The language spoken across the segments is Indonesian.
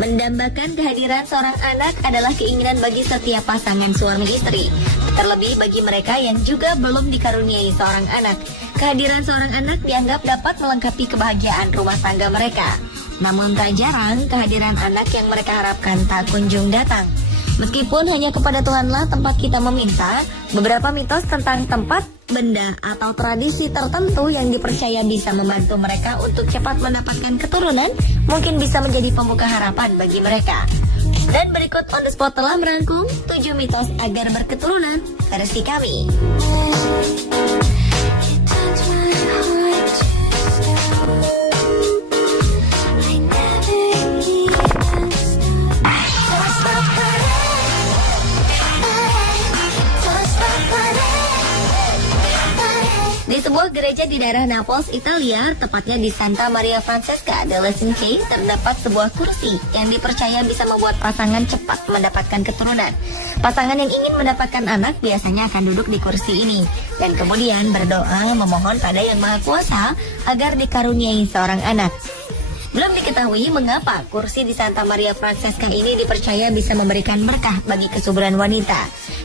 Mendambakan kehadiran seorang anak adalah keinginan bagi setiap pasangan suami istri. Terlebih bagi mereka yang juga belum dikaruniai seorang anak. Kehadiran seorang anak dianggap dapat melengkapi kebahagiaan rumah tangga mereka. Namun tak jarang kehadiran anak yang mereka harapkan tak kunjung datang. Meskipun hanya kepada Tuhanlah tempat kita meminta, beberapa mitos tentang tempat, benda, atau tradisi tertentu yang dipercaya bisa membantu mereka untuk cepat mendapatkan keturunan, mungkin bisa menjadi pembuka harapan bagi mereka. Dan berikut On The Spot telah merangkum 7 mitos agar berketurunan versi kami. Di sebuah gereja di daerah Naples, Italia, tepatnya di Santa Maria Francesca delle Cinque, terdapat sebuah kursi yang dipercaya bisa membuat pasangan cepat mendapatkan keturunan. Pasangan yang ingin mendapatkan anak biasanya akan duduk di kursi ini dan kemudian berdoa memohon pada Yang Maha Kuasa agar dikaruniai seorang anak. Belum diketahui mengapa kursi di Santa Maria Francesca ini dipercaya bisa memberikan berkah bagi kesuburan wanita.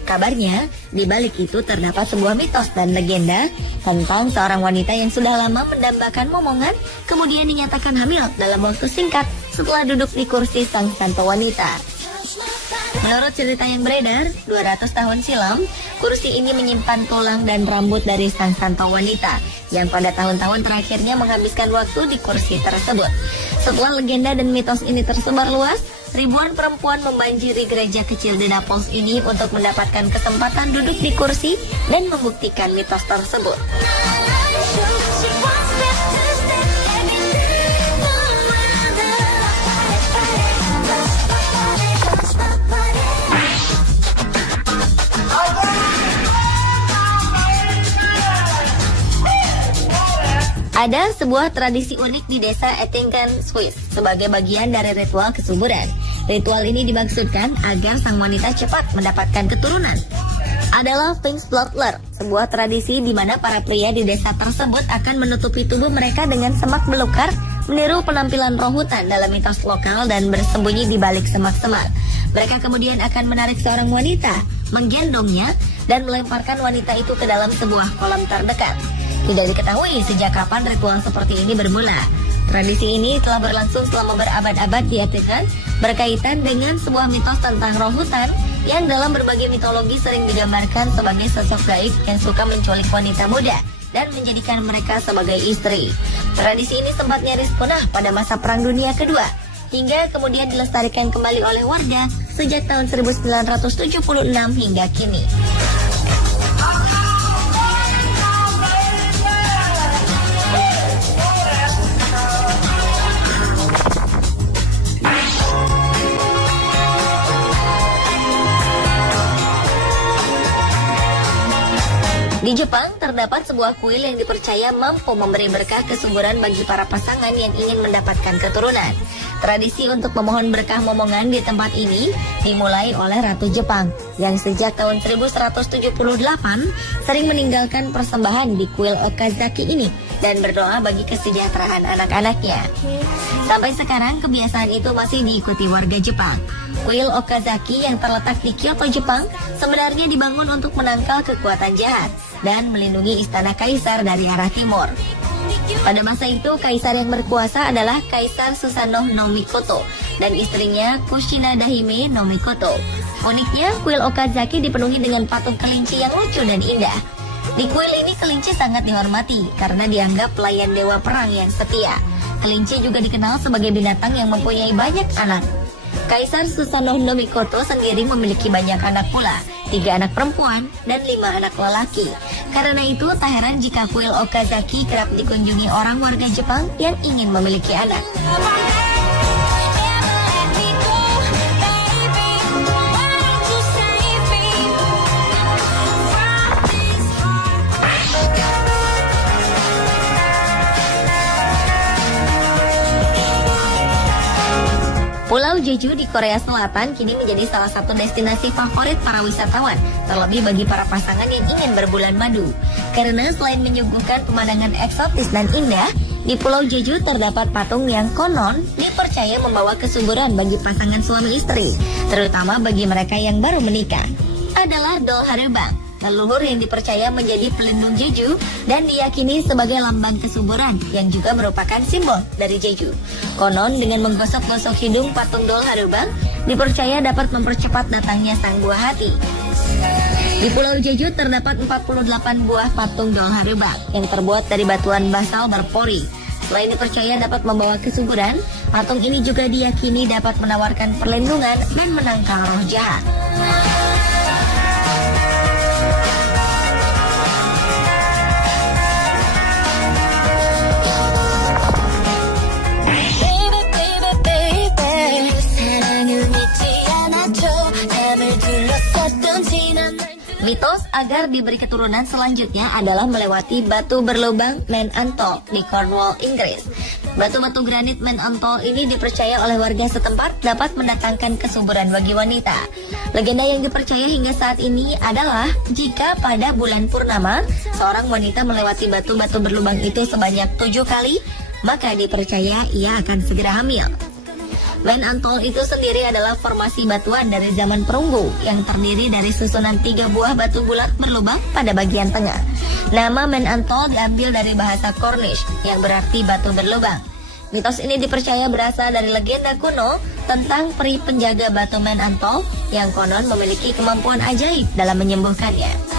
Kabarnya, di balik itu terdapat sebuah mitos dan legenda tentang seorang wanita yang sudah lama mendambakan momongan, kemudian dinyatakan hamil dalam waktu singkat setelah duduk di kursi sang santo wanita. Menurut cerita yang beredar, 200 tahun silam, kursi ini menyimpan tulang dan rambut dari sang santo wanita yang pada tahun-tahun terakhirnya menghabiskan waktu di kursi tersebut. Setelah legenda dan mitos ini tersebar luas, ribuan perempuan membanjiri gereja kecil di Naples ini untuk mendapatkan kesempatan duduk di kursi dan membuktikan mitos tersebut. Ada sebuah tradisi unik di desa Ettingen, Swiss, sebagai bagian dari ritual kesuburan. Ritual ini dimaksudkan agar sang wanita cepat mendapatkan keturunan. Adalah Pfingstblattler, sebuah tradisi di mana para pria di desa tersebut akan menutupi tubuh mereka dengan semak belukar, meniru penampilan roh hutan dalam mitos lokal dan bersembunyi di balik semak-semak. Mereka kemudian akan menarik seorang wanita, menggendongnya, dan melemparkan wanita itu ke dalam sebuah kolam terdekat. Tidak diketahui sejak kapan ritual seperti ini bermula. Tradisi ini telah berlangsung selama berabad-abad di Ettingen, berkaitan dengan sebuah mitos tentang roh hutan yang dalam berbagai mitologi sering digambarkan sebagai sosok gaib yang suka menculik wanita muda dan menjadikan mereka sebagai istri. Tradisi ini sempat nyaris punah pada masa Perang Dunia Kedua, hingga kemudian dilestarikan kembali oleh warga sejak tahun 1976 hingga kini. Di Jepang, terdapat sebuah kuil yang dipercaya mampu memberi berkah kesuburan bagi para pasangan yang ingin mendapatkan keturunan. Tradisi untuk memohon berkah momongan di tempat ini dimulai oleh Ratu Jepang, yang sejak tahun 1178 sering meninggalkan persembahan di kuil Okazaki ini dan berdoa bagi kesejahteraan anak-anaknya. Sampai sekarang, kebiasaan itu masih diikuti warga Jepang. Kuil Okazaki yang terletak di Kyoto, Jepang, sebenarnya dibangun untuk menangkal kekuatan jahat dan melindungi istana kaisar dari arah timur. Pada masa itu, kaisar yang berkuasa adalah Kaisar Susanoo no Mikoto dan istrinya Kushina Dahime no Mikoto. Uniknya, kuil Okazaki dipenuhi dengan patung kelinci yang lucu dan indah. Di kuil ini kelinci sangat dihormati karena dianggap pelayan dewa perang yang setia. Kelinci juga dikenal sebagai binatang yang mempunyai banyak anak. Kaisar Susanoo no Mikoto sendiri memiliki banyak anak pula, 3 anak perempuan dan 5 anak lelaki. Karena itu, tak heran jika kuil Okazaki kerap dikunjungi orang warga Jepang yang ingin memiliki anak. Pulau Jeju di Korea Selatan kini menjadi salah satu destinasi favorit para wisatawan, terlebih bagi para pasangan yang ingin berbulan madu. Karena selain menyuguhkan pemandangan eksotis dan indah, di Pulau Jeju terdapat patung yang konon dipercaya membawa kesuburan bagi pasangan suami istri, terutama bagi mereka yang baru menikah. Adalah Doll Hareubang, leluhur yang dipercaya menjadi pelindung Jeju dan diyakini sebagai lambang kesuburan yang juga merupakan simbol dari Jeju. Konon dengan menggosok-gosok hidung patung Doll Hareubang dipercaya dapat mempercepat datangnya sang buah hati. Di Pulau Jeju terdapat 48 buah patung Doll Hareubang yang terbuat dari batuan basal berpori. Selain dipercaya dapat membawa kesuburan, patung ini juga diyakini dapat menawarkan perlindungan dan menangkal roh jahat. Mitos agar diberi keturunan selanjutnya adalah melewati batu berlubang Man Antol di Cornwall, Inggris. Batu-batu granit Man Antol ini dipercaya oleh warga setempat dapat mendatangkan kesuburan bagi wanita. Legenda yang dipercaya hingga saat ini adalah jika pada bulan purnama, seorang wanita melewati batu-batu berlubang itu sebanyak 7 kali, maka dipercaya ia akan segera hamil. Man Antol itu sendiri adalah formasi batuan dari zaman perunggu yang terdiri dari susunan 3 buah batu bulat berlubang pada bagian tengah. Nama Man Antol diambil dari bahasa Cornish yang berarti batu berlubang. Mitos ini dipercaya berasal dari legenda kuno tentang peri penjaga batu Man Antol yang konon memiliki kemampuan ajaib dalam menyembuhkannya.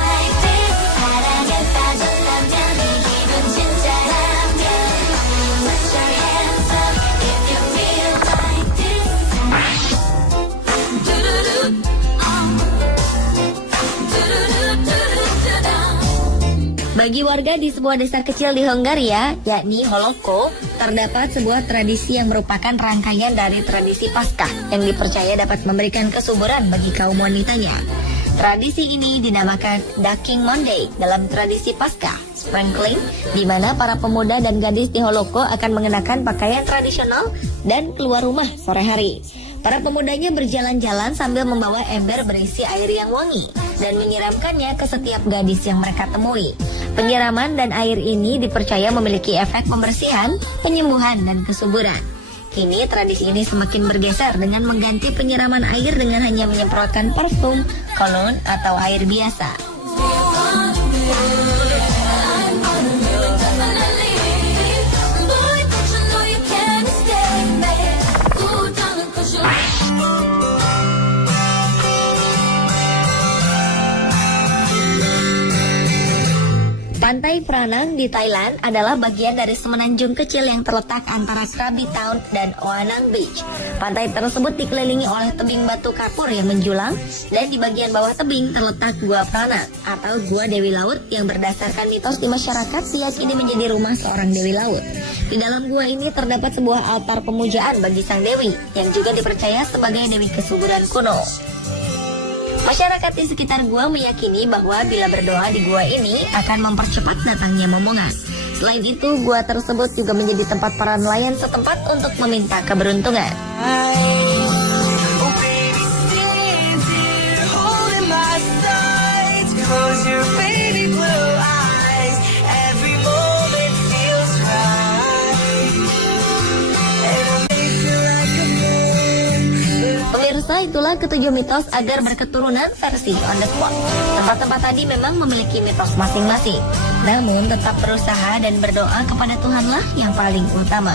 Bagi warga di sebuah desa kecil di Hongaria, yakni Holoko, terdapat sebuah tradisi yang merupakan rangkaian dari tradisi Paskah yang dipercaya dapat memberikan kesuburan bagi kaum wanitanya. Tradisi ini dinamakan Ducking Monday dalam tradisi Paskah, sprinkling, di mana para pemuda dan gadis di Holoko akan mengenakan pakaian tradisional dan keluar rumah sore hari. Para pemudanya berjalan-jalan sambil membawa ember berisi air yang wangi dan menyiramkannya ke setiap gadis yang mereka temui. Penyiraman dan air ini dipercaya memiliki efek pembersihan, penyembuhan, dan kesuburan. Kini tradisi ini semakin bergeser dengan mengganti penyiraman air dengan hanya menyemprotkan parfum, cologne, atau air biasa. Pantai Pranang di Thailand adalah bagian dari semenanjung kecil yang terletak antara Krabi Town dan Oanang Beach. Pantai tersebut dikelilingi oleh tebing batu kapur yang menjulang, dan di bagian bawah tebing terletak Gua Pranang atau Gua Dewi Laut yang berdasarkan mitos di masyarakat diyakini menjadi rumah seorang Dewi Laut. Di dalam gua ini terdapat sebuah altar pemujaan bagi sang dewi yang juga dipercaya sebagai dewi kesuburan kuno. Masyarakat di sekitar gua meyakini bahwa bila berdoa di gua ini akan mempercepat datangnya momongan. Selain itu, gua tersebut juga menjadi tempat para nelayan setempat untuk meminta keberuntungan. Pemirsa, itulah ketujuh mitos agar berketurunan versi on the spot. Tempat-tempat tadi memang memiliki mitos masing-masing, namun tetap berusaha dan berdoa kepada Tuhanlah yang paling utama.